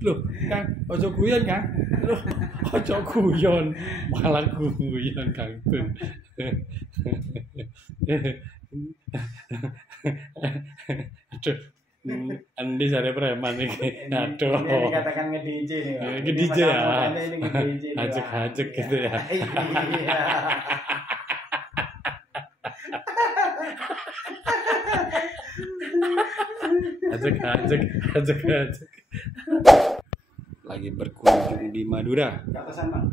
Loh, Kang, ojo guyon, Kang. Loh, ojo guyon. Malah guyon, Kang Tun. Aduh. Andi cari preman iki. Aduh. Ini dikatakan nge-DJ nih, Pak. Nge-DJ Ini ya. makanya ini nge-DJ nih, Pak. Ajek-ajek gitu ya. Iya. Ajek. Lagi berkunjung di Madura. Ke atasan, Bang.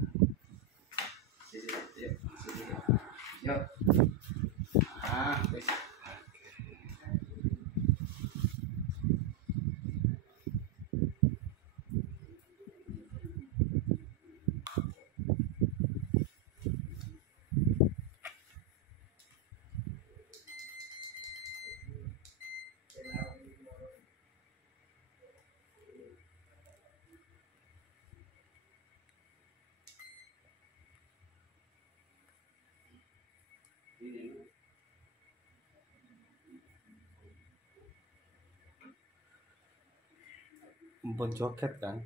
Yuk. Wis. Empun joget kan.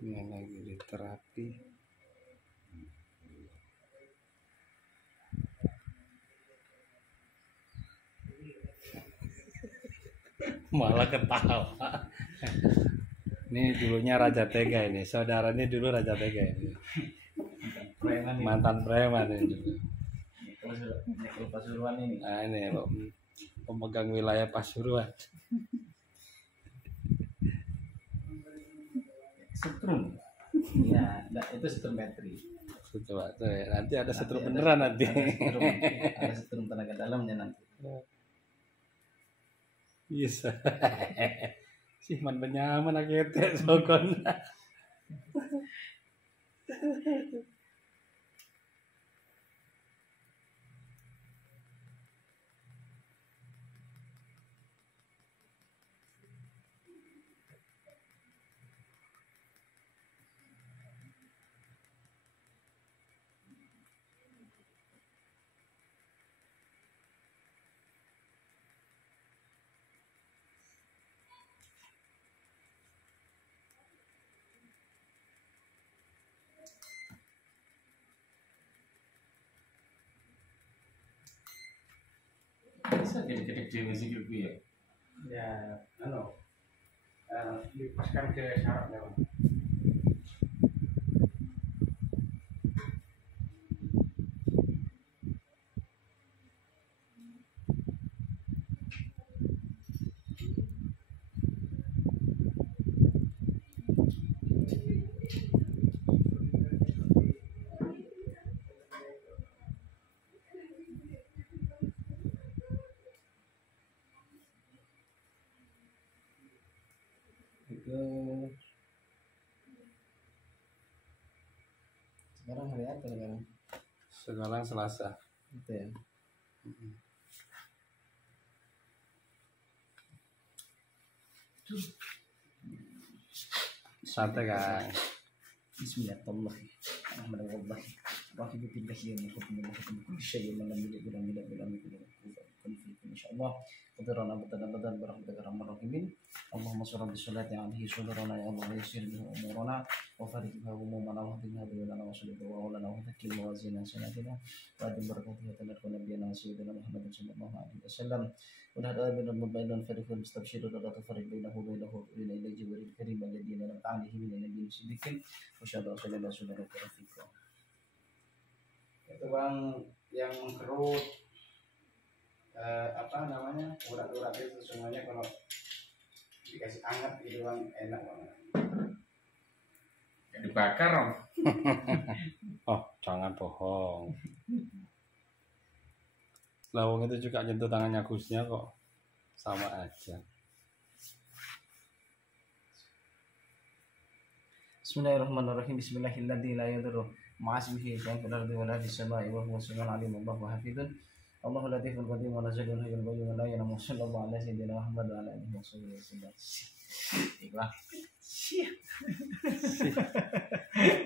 Ini lagi di terapi. Malah ketawa. Ini dulunya Raja Tega ini, saudaranya dulu Raja Tega ini. Mantan preman ini dulu. Nyekel Pasuruan ini. Nah ini pemegang wilayah Pasuruan. Setrum. Iya, itu setrum bateri. Coba tuh ya. Nanti ada setrum beneran nanti. Ada setrum tenaga dalamnya nanti. Yes. Si man benyaman akhirnya sokon. Bisa jadi musik juga ya. Ya, dipaskan ke syaratnya, Bang. Sekarang hari apa sekarang? Sekarang Selasa. Itu ya. Santai kan. Bismillahirrahmanirrahim. Rahim billah ya muqaddim kulli syai'in man lam yudrik bilam insyaallah. Qadarana badan barahmatika rahman rahimin. Allahumma shalli bi salati alaihi sadarana ya Allah yassir bi umurana wa farid bi umumana wa hadina bi lana wa salli wa lana wa takil mawazina sanatina wa adim barakatihi tanakku nabiyana sayyidina Muhammad sallallahu alaihi wasallam. Wa hada min al-mubayyinat fariqul mustabshirun wa tafarriq bainahu ila ila jibril karim alladhi lam ta'alihi min nabiyyin siddiqin wa syada sallallahu alaihi wasallam. Itu Bang yang mengkerut urat-urat itu semuanya kalau dikasih anget gitu Bang enak banget. Ya dibakar Om. Oh jangan bohong. Lawang itu juga nyentuh tangannya Gusnya kok sama aja. Bismillahirrahmanirrahim. Bismillahirrahmanirrahim. La yadurru ma'asmihi shay'un fil ardi wa la fis sama'i wa huwa as-sami'ul 'alim. Allahu hafizun. Allahu latiful qadim wa nazalul hayyul qayyum la yanamu sallallahu alaihi sayyidina Muhammad wa ala alihi wa sahbihi wasallam. Ikhlas.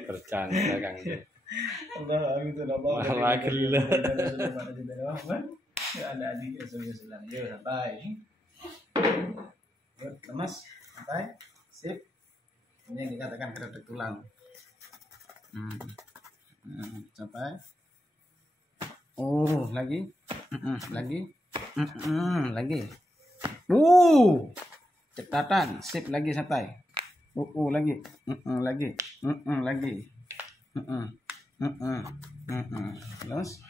Bercanda Kang. Allah gitu Allah. Malah gila. Ada adik Rasulullah. Yuk santai. Yuk lemas, santai. Sip. Ini yang dikatakan keredek tulang. Santai. Oh, lagi. Lagi. Lagi. Cekatan. Sip lagi santai. Lagi. Lagi. Lagi. Terus.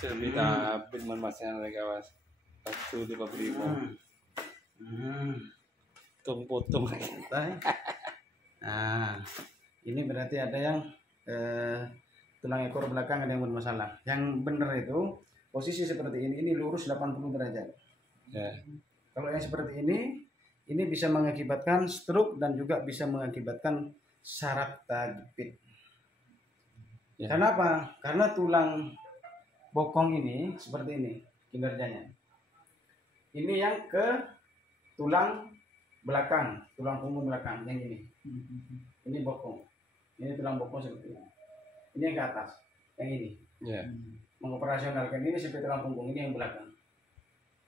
Cerita bin masnya lagi kawas. Satu di pabrimo. Potong. Nah, ini berarti ada yang tulang ekor belakang ada yang bermasalah. Yang benar itu posisi seperti ini lurus 80 derajat. Ya. Kalau yang seperti ini bisa mengakibatkan stroke dan juga bisa mengakibatkan saraf tajepit. Ya. Kenapa? Karena tulang bokong ini seperti ini kinerjanya. Ini yang ke tulang belakang, tulang punggung belakang yang ini. Ini bokong. Ini tulang bokong seperti ini. Ini yang ke atas, yang ini. Ya. Mengoperasionalkan ini seperti tulang punggung ini yang belakang.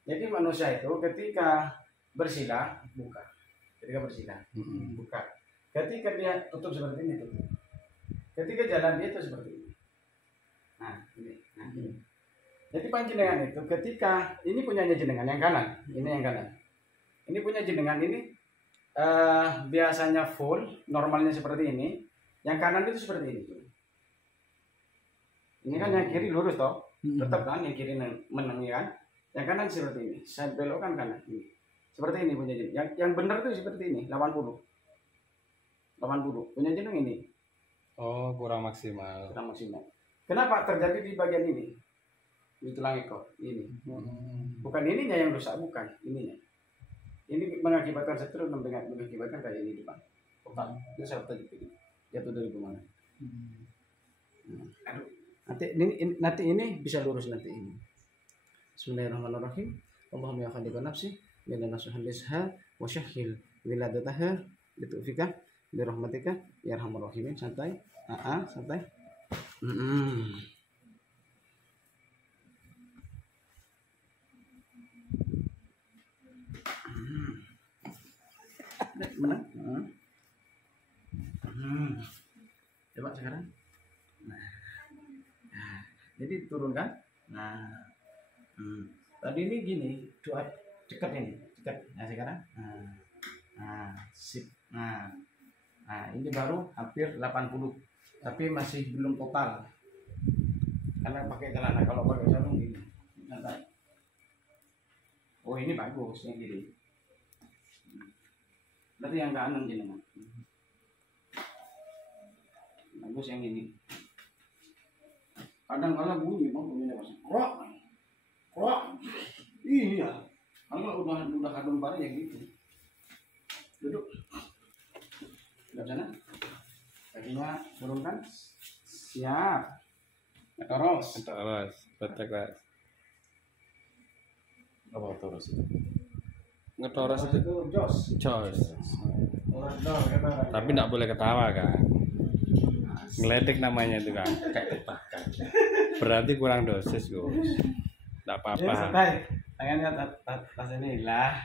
Jadi manusia itu ketika bersila buka, ketika bersila buka, ketika dia tutup seperti ini tutup, ketika jalan dia itu seperti ini. Nah ini. Jadi panjenengan itu ketika ini punyanya jenengan yang kanan, ini yang kanan, ini punya jenengan ini biasanya full, normalnya seperti ini, yang kanan itu seperti ini. Ini kan yang kiri lurus toh, tetap kan yang kiri menang ya kan, yang kanan seperti ini, saya belokkan kanan ini. Seperti ini punya jeneng. Yang benar itu seperti ini, 80 punya jeneng ini. Oh, kurang maksimal. Kurang maksimal. Kenapa terjadi di bagian ini? Di tulang ekor ini. Bukan ininya yang rusak, bukan ininya. Ini mengakibatkan stroke dan mengakibatkan kayak ini depan. Total. Itu saraf tajepit. Jatuh dari mana? Aduh. Nanti ini bisa lurus nanti ini. Bismillahirrahmanirrahim. Allahumma ya khaliqan nafsi minna nasuhan lisha wa syahil wiladataha bitufika birahmatika ya arhamar rahimin. Santai. Santai. Menang. Coba sekarang. Nah. Jadi turunkan. Nah. Tadi ini gini, dekat ini, dekat. Nah sekarang. Sip. Nah, ini baru hampir 80, tapi masih belum total. Karena pakai celana, kalau pakai sarung gini. Santai. Oh ini bagus yang kiri. Berarti yang kanan jenengan. Bagus yang ini. Kadang-kadang bunyi, bunyinya masih krok. Iya. Kalau udah kadung parah ya gitu. Duduk. Sebelah sana. Kakinya turunkan. Siap. Terus. Betek. Apa terus itu? Ngetoros itu jos. Tapi enggak boleh ketawa kan. Ngeledek namanya itu kan. Kayak tebakan. Berarti kurang dosis, Gus. Enggak apa-apa. Tangannya tas ini lah.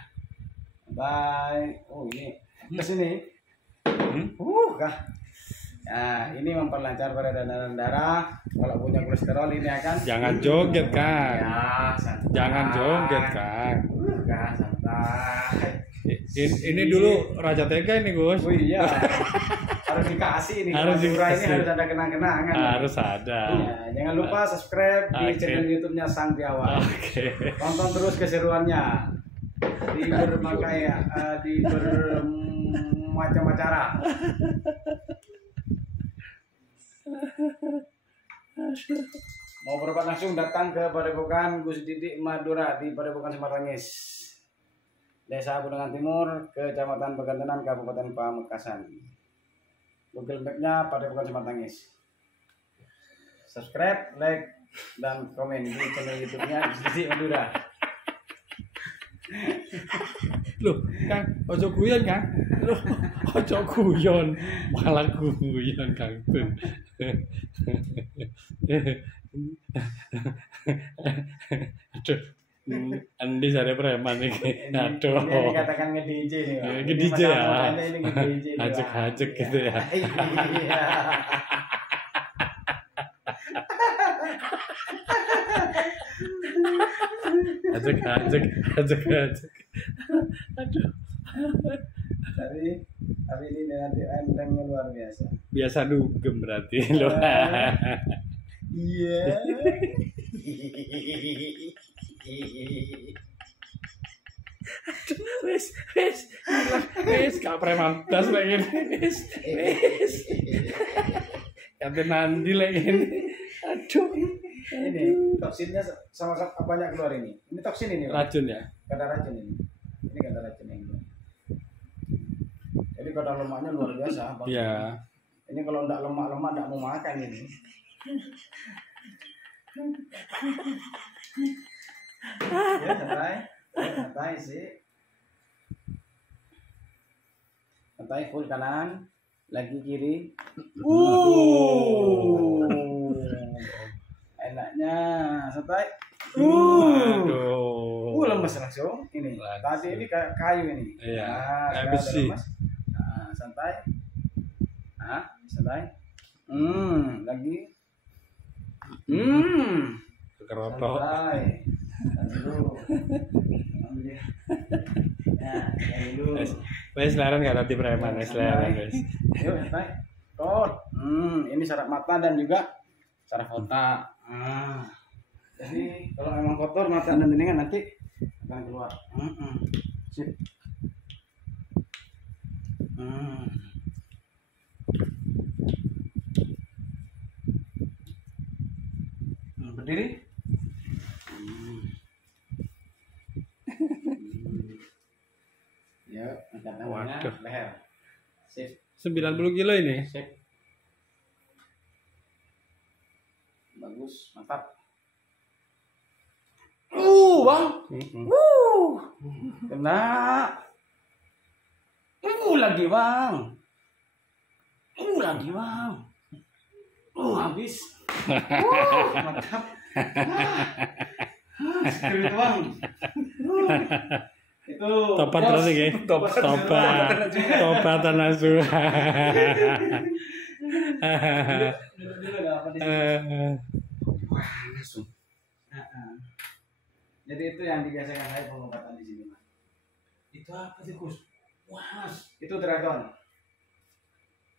Bye. Oh ini. Ke sini. Nah, ini memperlancar peredaran darah. Kalau punya kolesterol ini akan. Jangan joget, Kang. Ya, santai. Jangan joget, Kang. Santai. Ini dulu Raja Tega ini, Gus. Oh iya. Harus dikasih ini. Harus Ini dikasih. harus ada kenang-kenangan. Harus ada. Ya, jangan lupa subscribe di channel YouTube-nya Sang Piawai. Oke. Tonton terus keseruannya. Di bermacam acara. Mau berobat langsung datang ke Padepokan Gus Didik Madura di Padepokan Semarangis, Desa Budangan Timur, Kecamatan Pegantenan, Kabupaten Pamekasan. Google Map-nya Padepokan Semarangis. Subscribe, like, dan komen di channel YouTube-nya Gizi Madura. Loh, Kang, ojo guyon, Kang. Loh, ojo guyon. Malah guyon, Kang. Aduh. Andi sare preman iki. Aduh. Ini dikatakan nge-DJ nih, Pak. Nge-DJ Ini ya. masalah ini nge-DJ nih, Pak. Ajek-ajek gitu ya. Iya. Ajek-ajek. Aduh. Tapi ini nanti entengnya luar biasa. Biasa dugem berarti loh. Iya. Wes, gak preman das lagi wes. Kate nanti lagi ini. Aduh. Ini toksinnya sama-sama banyak keluar ini. Ini toksin ini, Pak. Racun ya. Kadar racun ini. Ini kadar racun ini. Jadi kadar lemaknya luar biasa, Bang. Iya. Ini kalau enggak lemak-lemak enggak mau makan ini. Ya, santai sih. Santai full kanan, lagi kiri. Enaknya santai. Lemes langsung. Ini. Langsung. Tadi ini kayu ini. Iya, Nah, kayak udah besi. lemes. Nah, santai. Nah, santai. Lagi. Kerotok. Santai. Dulu. Nah, dulu. Wes leren gak tadi preman wes leren wes. Ayo, santai. Tot. Ini saraf mata dan juga saraf otak. Jadi kalau memang kotor mata dan telinga nanti akan keluar. Sip. Berdiri. Ya, angkat tangannya, Waduh. leher. Sip. 90 kilo ini. Sip. Bagus, mantap. Bang. Kena. Lagi, Bang. Lagi, Bang. Habis. Mantap. Sekali, Bang. Itu Tobat terus iki. Tobat nasu. Dulu ada apa di sini? Langsung. Jadi itu yang dibiasakan saya pengobatan di sini, Mas. Itu apa sih, Gus? Wah, itu dragon.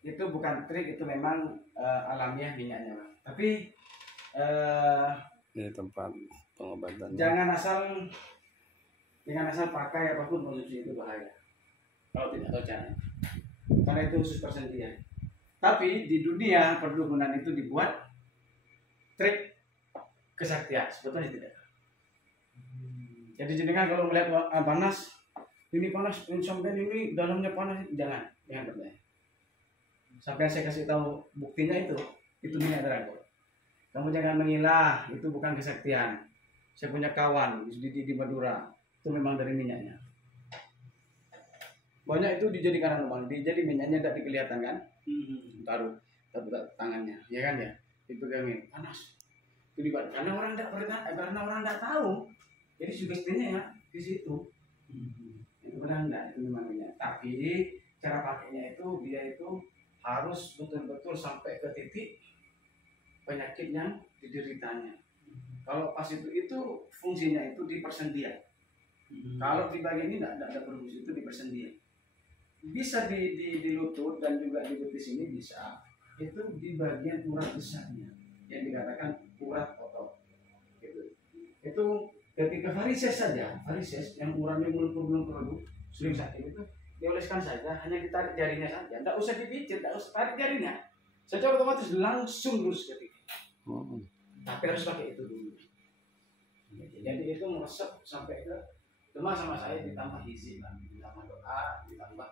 Itu bukan trik, itu memang alamiah minyaknya, Mas. Tapi Ini tempat pengobatan. jangan asal pakai apapun konsumsi itu bahaya. Kalau tidak tahu caranya. Karena itu khusus persendian. Tapi di dunia perdukunan itu dibuat trik kesaktian. Sebetulnya tidak. Jadi jenengan kalau melihat panas, ini panas, sampai ini dalamnya panas, jangan percaya. Sampai saya kasih tahu buktinya itu minyak dragon. Kamu jangan mengilah, itu bukan kesaktian. Saya punya kawan di Madura, itu memang dari minyaknya. Banyak itu dijadikan lubang, jadi minyaknya tidak kelihatan kan? Taruh tangannya, ya kan ya? Dipegangin, panas. Itu dibuat karena orang tidak tahu. Jadi sugestinya ya di situ. Itu benar enggak? Itu memang minyak. Tapi cara pakainya itu dia itu harus betul-betul sampai ke titik penyakit yang dideritanya. Kalau pas itu fungsinya itu di persendian. Kalau di bagian ini tidak ada berfungsi, itu di persendian. Bisa di lutut dan juga di betis ini bisa. Itu di bagian urat besarnya yang dikatakan urat otot. Itu ketika varises saja, yang uratnya belum produk sering sakit itu dioleskan saja, hanya ditarik jarinya saja, tidak usah dipijit, tidak usah tarik jarinya, secara otomatis langsung lurus ketika. Tapi harus pakai itu dulu. Jadi itu meresap sampai ke cuma sama saya ditambah hizib, ditambah doa, ditambah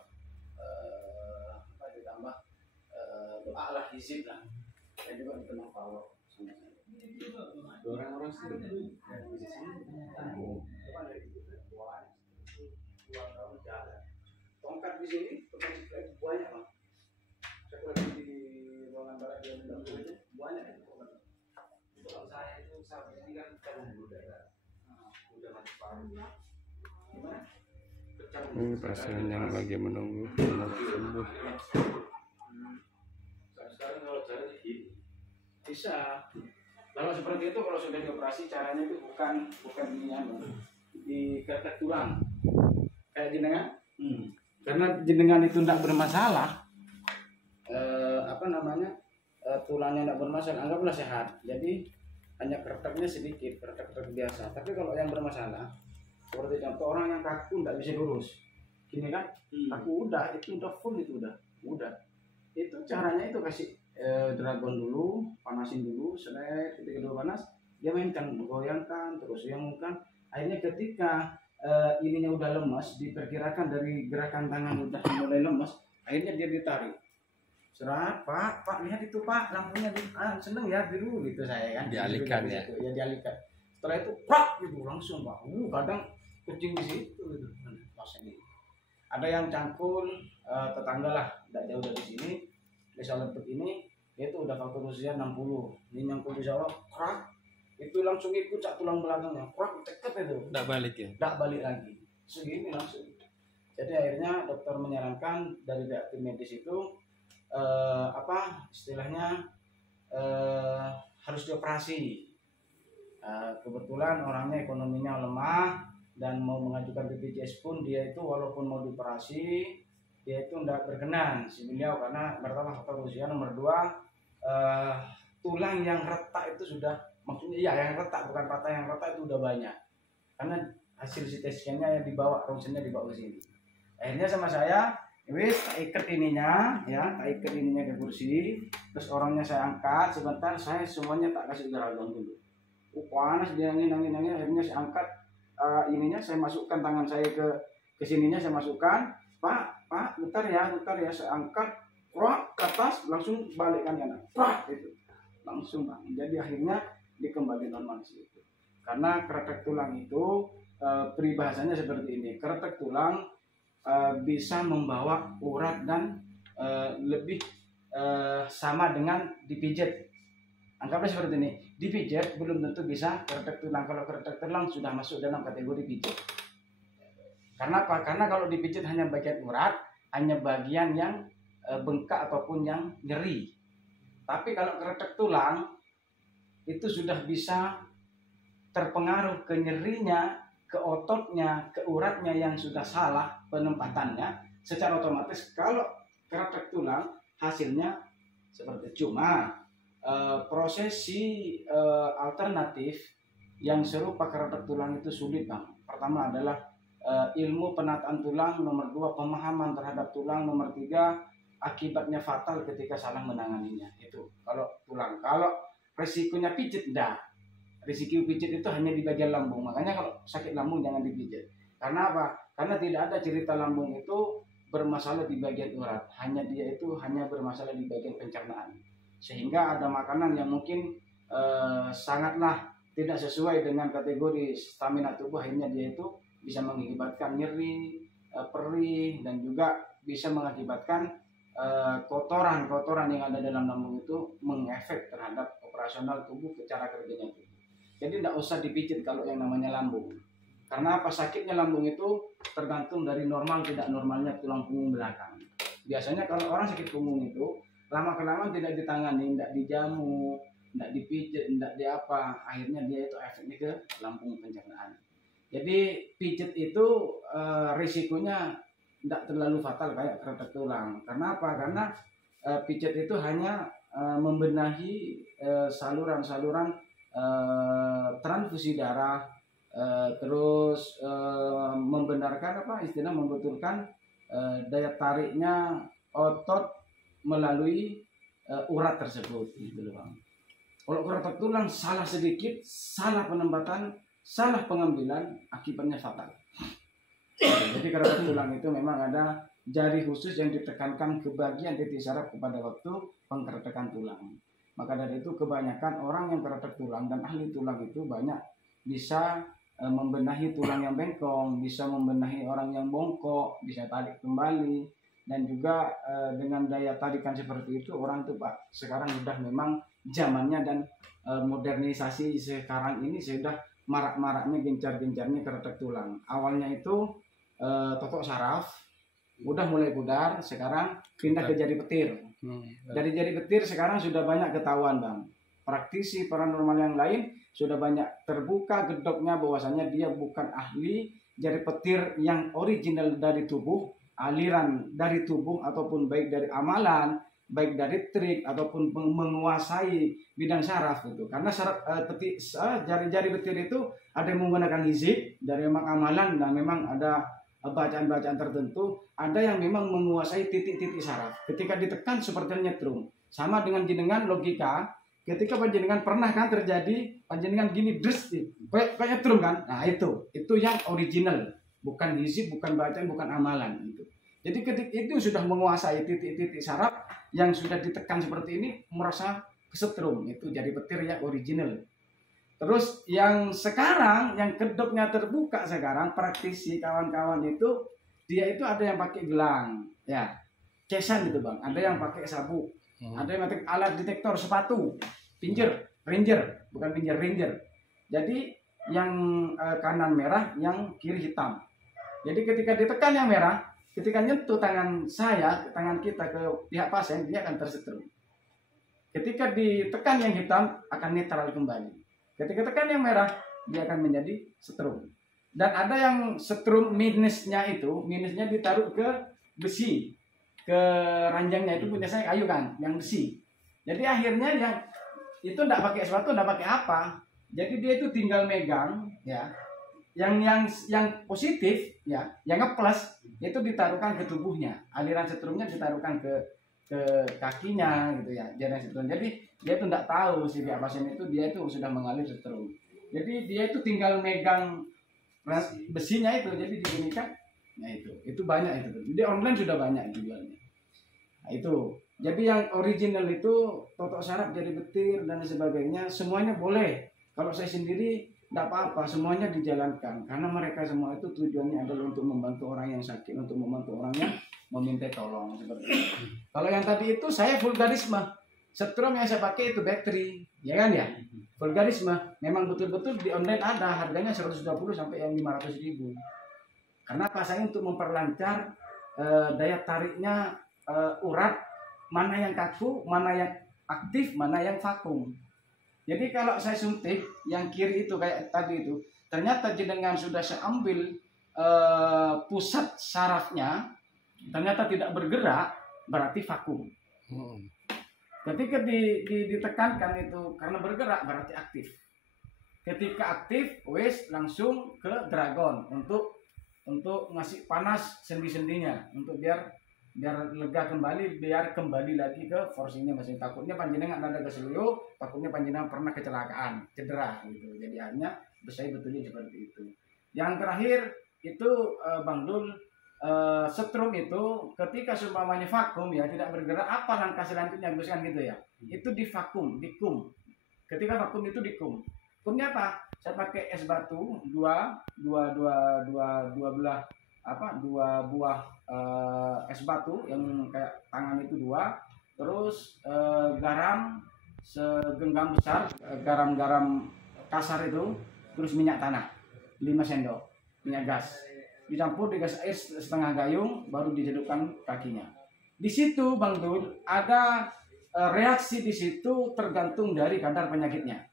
doa lah hizib lah, dan juga ditambah power sama saya. orang-orang sini tongkat di sini banyak lah. Saya lagi di ruangan barat dia banyak. Kalau saya itu saat ini kan cabang udara, udah mati paru. Gimana? Ini pasien yang lagi menunggu sembuh. Sekarang kalau cara bisa. Kalau seperti itu kalau sudah dioperasi caranya itu bukan di ketek tulang kayak jenengan. Karena jenengan itu tidak bermasalah, tulangnya tidak bermasalah, anggaplah sehat. Jadi hanya kreteknya sedikit, kretek biasa. Tapi kalau yang bermasalah, seperti contoh orang yang kaku tidak bisa lurus, gini kan, kaku itu udah full itu udah. Itu caranya itu kasih dragon dulu, panasin dulu, seret, ketika dulu panas, dia mainkan, goyangkan, terus goyangkan. Akhirnya ketika ininya udah lemas, diperkirakan dari gerakan tangan udah mulai lemas, akhirnya dia ditarik. Serat, Pak, lihat itu Pak, lampunya seneng ya biru gitu saya kan. Dialihkan ya. Ya dialihkan. Setelah itu, prak gitu langsung Pak. Kadang kucing di situ gitu. Ini. Ada yang cangkul tetangga lah, tidak jauh dari sini. Desa Lepet ini, itu udah faktor usia 60. Ini nyangkul di sawah, prak. Itu langsung ikut cak tulang belakangnya, prak ceket itu. Tidak balik ya? Tidak balik lagi. Segini langsung. Jadi akhirnya dokter menyarankan dari pihak tim medis itu istilahnya harus dioperasi. Kebetulan orangnya ekonominya lemah dan mau mengajukan BPJS pun dia itu walaupun mau dioperasi dia itu tidak berkenan si beliau karena pertama faktor usia, nomor 2 tulang yang retak itu sudah, maksudnya ya yang retak bukan patah, yang retak itu udah banyak karena hasil CT scan-nya yang dibawa, ronsennya dibawa ke sini. Akhirnya sama saya tak ikat ininya ke kursi, terus orangnya saya angkat sebentar, saya semuanya tak kasih gerakan dulu. Panas dia angin, akhirnya saya angkat ininya, saya masukkan tangan saya ke sininya, saya masukkan, Pak, bentar ya, saya angkat, ke atas, langsung balikkan kanan, itu langsung Bang. Jadi akhirnya dikembalikan normal situ. Karena kretek tulang itu peribahasanya seperti ini, kretek tulang bisa membawa urat dan lebih sama dengan dipijat. Anggaplah seperti ini, dipijat belum tentu bisa kretek tulang. Kalau kretek tulang sudah masuk dalam kategori pijat. Karena apa? Karena kalau dipijat hanya bagian urat, hanya bagian yang bengkak ataupun yang nyeri. Tapi kalau kretek tulang itu sudah bisa terpengaruh ke nyerinya, ke ototnya, ke uratnya yang sudah salah penempatannya, secara otomatis kalau kretek tulang hasilnya seperti cuma prosesi alternatif yang serupa kretek tulang itu sulit Bang. Pertama adalah ilmu penataan tulang, nomor 2 pemahaman terhadap tulang, nomor 3 akibatnya fatal ketika salah menanganinya. Itu kalau tulang. Kalau resikonya pijit enggak. Risiko pijit itu hanya di bagian lambung. Makanya kalau sakit lambung jangan dipijit. Karena apa? Karena tidak ada cerita lambung itu bermasalah di bagian urat. Dia itu hanya bermasalah di bagian pencernaan. Sehingga ada makanan yang mungkin sangatlah tidak sesuai dengan kategori stamina tubuh, akhirnya dia itu bisa mengakibatkan nyeri, perih, dan juga bisa mengakibatkan kotoran-kotoran yang ada dalam lambung itu mengefek terhadap operasional tubuh, cara kerjanya tubuh. Jadi tidak usah dipijit kalau yang namanya lambung. Karena apa? Sakitnya lambung itu tergantung dari normal tidak normalnya tulang punggung belakang. Biasanya kalau orang sakit punggung itu lama-kelamaan tidak ditangani, tidak dijamu, tidak dipijit, tidak diapa, akhirnya dia itu efeknya ke lambung pencernaan. Jadi pijit itu risikonya tidak terlalu fatal kayak kretek tulang. Karena apa? Karena pijat itu hanya membenahi saluran-saluran transfusi darah, terus membenarkan membetulkan daya tariknya otot melalui urat tersebut, gitu loh Bang. Kalau kretek tulang salah sedikit, salah penempatan, salah pengambilan, akibatnya fatal. Jadi kretek tulang itu memang ada jari khusus yang ditekankan ke bagian titik saraf pada waktu pengkretekan tulang. Maka dari itu kebanyakan orang yang praktek tulang dan ahli tulang itu banyak bisa membenahi tulang yang bengkong, bisa membenahi orang yang bongkok, bisa tarik kembali, dan juga dengan daya tarikan seperti itu orang itu Pak sekarang sudah memang zamannya dan modernisasi sekarang ini sudah marak-maraknya gencar-gencarnya praktek tulang. Awalnya itu totok saraf, udah mulai pudar, sekarang pindah ke jari petir. Dari jari petir sekarang sudah banyak ketahuan Bang. Praktisi paranormal yang lain sudah banyak terbuka gedoknya bahwasannya dia bukan ahli jari petir yang original dari tubuh, aliran dari tubuh ataupun baik dari amalan, baik dari trik ataupun menguasai bidang saraf itu. Karena saraf jari-jari petir itu ada yang menggunakan hizib dari memang amalan dan memang ada bacaan-bacaan tertentu, ada yang memang menguasai titik-titik saraf. Ketika ditekan seperti nyetrum. Sama dengan jenengan logika, ketika panjenengan pernah kan terjadi panjenengan gini dres kayak nyetrum kan. Nah, itu yang original, bukan hizib, bukan bacaan, bukan amalan itu. Jadi ketika itu sudah menguasai titik-titik saraf yang sudah ditekan seperti ini merasa kesetrum, itu jadi petir yang original. Terus yang sekarang, yang kedoknya terbuka sekarang, praktisi kawan-kawan itu, dia itu ada yang pakai gelang, ya, cesan gitu Bang, ada yang pakai sabuk, ada yang pakai alat detektor sepatu, ranger, bukan pinjer, ranger. Jadi yang kanan merah, yang kiri hitam. Jadi ketika ditekan yang merah, ketika nyentuh tangan saya, tangan kita ke pihak pasien, dia akan tersetrum. Ketika ditekan yang hitam, akan netral kembali. Ketika tekan yang merah, dia akan menjadi setrum. Dan ada yang setrum minusnya ditaruh ke besi, ke ranjangnya itu punya saya kayu kan, yang besi. Jadi akhirnya yang itu tidak pakai sesuatu, tidak pakai apa. Jadi dia itu tinggal megang, ya. Yang positif, ya, yang ngeplus itu ditaruhkan ke tubuhnya. Aliran setrumnya ditaruhkan ke kakinya gitu ya, jalan setrum. Jadi dia itu tidak tahu si pihak pasien itu dia itu sudah mengalir setrum. Jadi dia itu tinggal megang besinya itu, jadi diginikan. Nah itu banyak itu. Di online sudah banyak itu jualnya. Nah itu. Jadi yang original itu totok saraf, jari petir dan sebagainya semuanya boleh. Kalau saya sendiri tidak apa-apa, semuanya dijalankan karena mereka semua itu tujuannya adalah untuk membantu orang yang sakit, untuk membantu orang yang meminta tolong seperti itu. Kalau yang tadi itu saya vulgarisme. Setrum yang saya pakai itu battery, ya kan ya? Vulgarisme. Memang betul-betul di online ada harganya 120 sampai yang 500.000. Karena saya untuk memperlancar daya tariknya urat, mana yang kaku, mana yang aktif, mana yang vakum. Jadi kalau saya suntik yang kiri itu kayak tadi itu, ternyata jenengan sudah saya ambil pusat sarafnya, ternyata tidak bergerak, berarti vakum. Ketika ditekankan itu karena bergerak berarti aktif. Ketika aktif, wes langsung ke dragon untuk ngasih panas sendi-sendinya, untuk biar lega kembali, biar kembali lagi ke forcingnya masing. Takutnya panjenengan ada keselio, takutnya panjenengan pernah kecelakaan, cedera gitu. Jadi hanya saya betulnya seperti itu. Yang terakhir itu Bang Dul, setrum itu ketika seumpamanya vakum ya, tidak bergerak, apa langkah selanjutnya kan gitu ya, itu divakum, dikum. Ketika vakum itu dikum. Kumnya apa? Saya pakai es batu dua buah es batu yang kayak tangan itu dua, terus garam segenggam besar, garam kasar itu, terus minyak tanah 5 sendok, minyak gas dicampur di gas air setengah gayung, baru dijedukkan kakinya. Di situ Bang Dul ada reaksi, di situ tergantung dari kadar penyakitnya.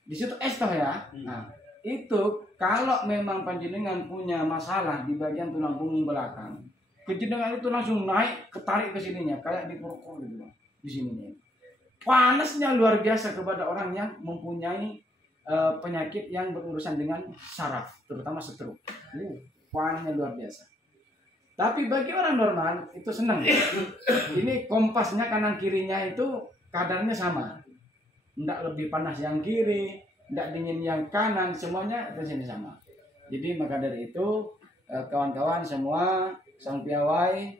Di situ es toh ya. Nah, itu kalau memang panjenengan punya masalah di bagian tulang punggung belakang, kejenengan itu langsung naik, ketarik ke sininya kayak dikorkor gitu di sininya. Panasnya luar biasa kepada orang yang mempunyai penyakit yang berurusan dengan saraf, terutama stroke. Panasnya luar biasa. Tapi bagi orang normal itu senang. Ini kompasnya kanan kirinya itu kadarnya sama. Tidak lebih panas yang kiri, tidak dingin yang kanan, semuanya di sini sama. Jadi maka dari itu kawan-kawan semua sang piawai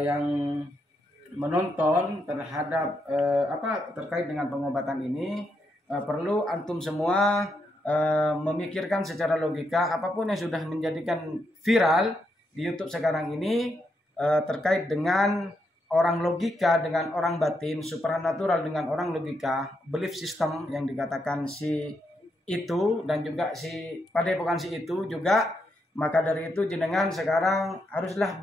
yang menonton terhadap terkait dengan pengobatan ini, perlu antum semua memikirkan secara logika apapun yang sudah menjadikan viral di YouTube sekarang ini terkait dengan orang logika dengan orang batin, supranatural dengan orang logika, belief system yang dikatakan si itu dan juga si padepokan si itu juga. Maka dari itu jenengan sekarang haruslah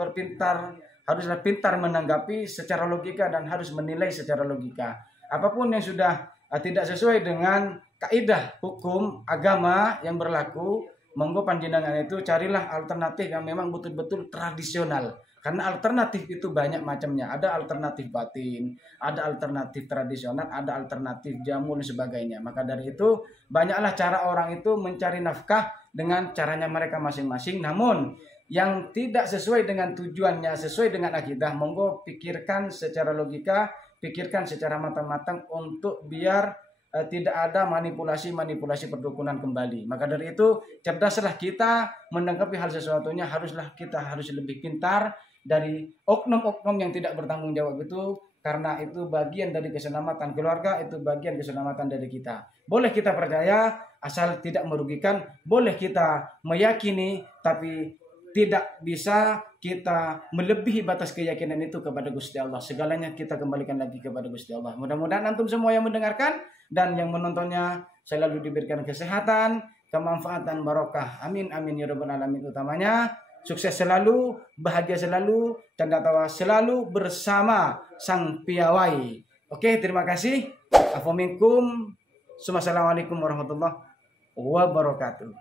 pintar menanggapi secara logika dan harus menilai secara logika. Apapun yang sudah tidak sesuai dengan kaidah hukum agama yang berlaku, monggo panjenengan itu carilah alternatif yang memang betul-betul tradisional. Karena alternatif itu banyak macamnya. Ada alternatif batin, ada alternatif tradisional, ada alternatif jamu dan sebagainya. Maka dari itu banyaklah cara orang itu mencari nafkah dengan caranya mereka masing-masing. Namun yang tidak sesuai dengan tujuannya, sesuai dengan akidah, monggo pikirkan secara logika, pikirkan secara matang-matang untuk biar tidak ada manipulasi-manipulasi perdukunan kembali. Maka dari itu cerdaslah kita menanggapi hal sesuatunya, harus lebih pintar dari oknum-oknum yang tidak bertanggung jawab itu, karena itu bagian dari keselamatan keluarga, itu bagian keselamatan dari kita. Boleh kita percaya asal tidak merugikan, boleh kita meyakini, tapi tidak bisa kita melebihi batas keyakinan itu kepada Gusti Allah. Segalanya kita kembalikan lagi kepada Gusti Allah. Mudah-mudahan antum semua yang mendengarkan dan yang menontonnya selalu diberikan kesehatan, kemanfaatan, barokah. Amin amin ya rabbal alamin. Utamanya sukses selalu, bahagia selalu, canda tawa selalu bersama sang piawai. Oke, terima kasih. Assalamualaikum warahmatullahi wabarakatuh.